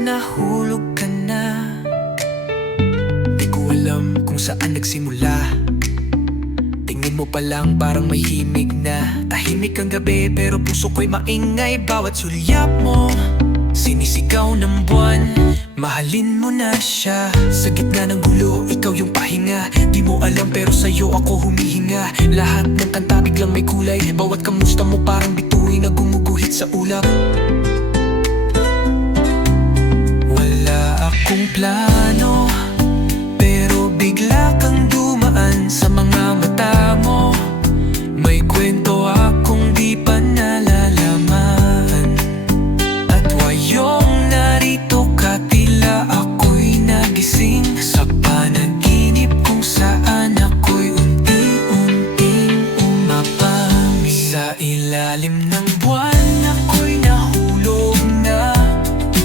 nahulog ka na. Di ko alam kung saan nagsimula. Tingin mo pa lang parang may himig na. Tahimik ang gabi pero puso ko'y maingay. Bawat sulyap mo, sinisigaw ng buwan. Mahalin mo na siya. Sa gitna ng gulo, ikaw yung pahinga. Di mo alam pero sa'yo ako humihinga. Lahat ng kanta biglang may kulay. Bawat kamusta mo parang bituin na gumuguhit sa ulap. Wala akong plano, pero bigla kang dumaan sa mga mata mo. May kwento akong di pa nalalaman. At wayong narito ka, tila ako'y nagising sa panaginip kung saan ako'y unti-unting umapami. Sa ilalim ng buwan ako'y nahulog na.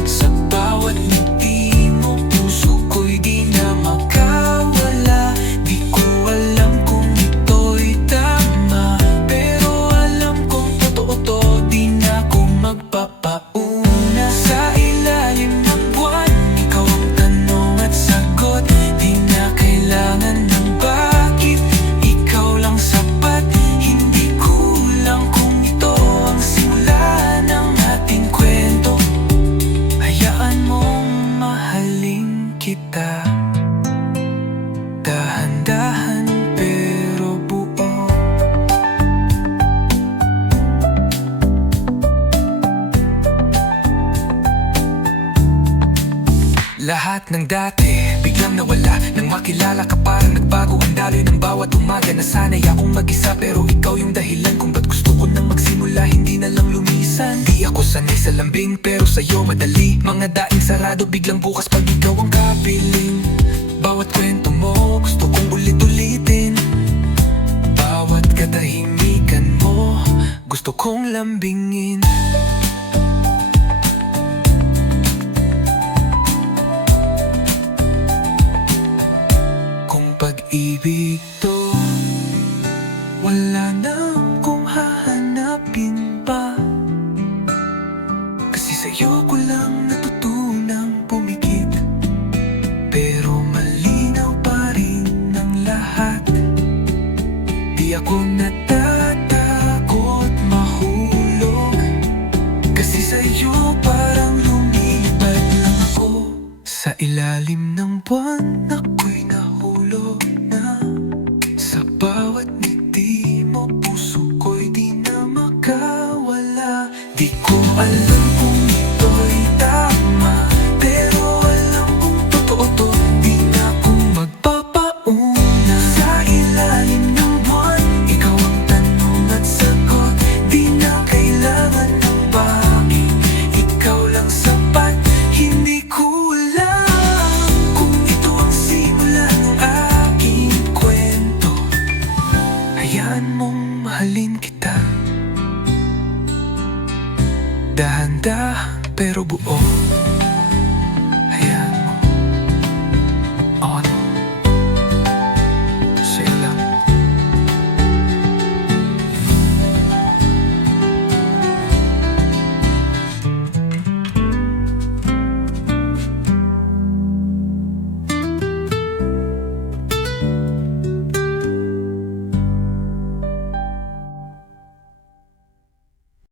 Sa bawat ngiti mo puso ko'y di na makawala. Di ko alam kung ito'y tama, pero alam kong totoo to. Di na ako magpapauna. Sa ilalim ng buwan, ikaw ang tanong at sagot. Di na kailangan ng bakit, ikaw lang sapat. Hindi kulang kung ito ang simula ng ating kwento. Hayaan mong mahalin kita, dahan-dahan pero buo. Lahat ng dati biglang nawala. Nang makilala ka parang nagbago ang daloy ng bawat umaga. Nasanay akong mag-isa pero ikaw yung dahilan kung ba't gusto ko nang magsimula, hindi na lang lumisan. Di ako sanay sa lambing pero sa'yo madali. Mga daing sarado biglang bukas pag ikaw ang kapiling. Bawat kwento mo gusto kong ulit-ulitin. Bawat katahimikan mo gusto kong lambingin. Kung pag-ibig to, wala na kung hahanapin pa. Kasi sa'yo ko lang natutunang pumikit. Pero malinaw pa rin ang lahat. Di ako natatakot mahulog. Kasi sa'yo parang lumilipad lang ako. Sa ilalim ng buwan ako'y nahulog na. Sa bawat ngiti mo puso ko'y di na makawala. Di ko alam kung ito'y tama, pero alam kong totoo to. Di na ako magpapauna. Sa ilalim ng buwan, ikaw ang tanong at sagot. Di na kailangan ng bakit, ikaw lang sapat. Hindi ko alam kung ito ang simula ng aking kwento. Hayaan mong mahalin kita, dahan-dahan pero buo.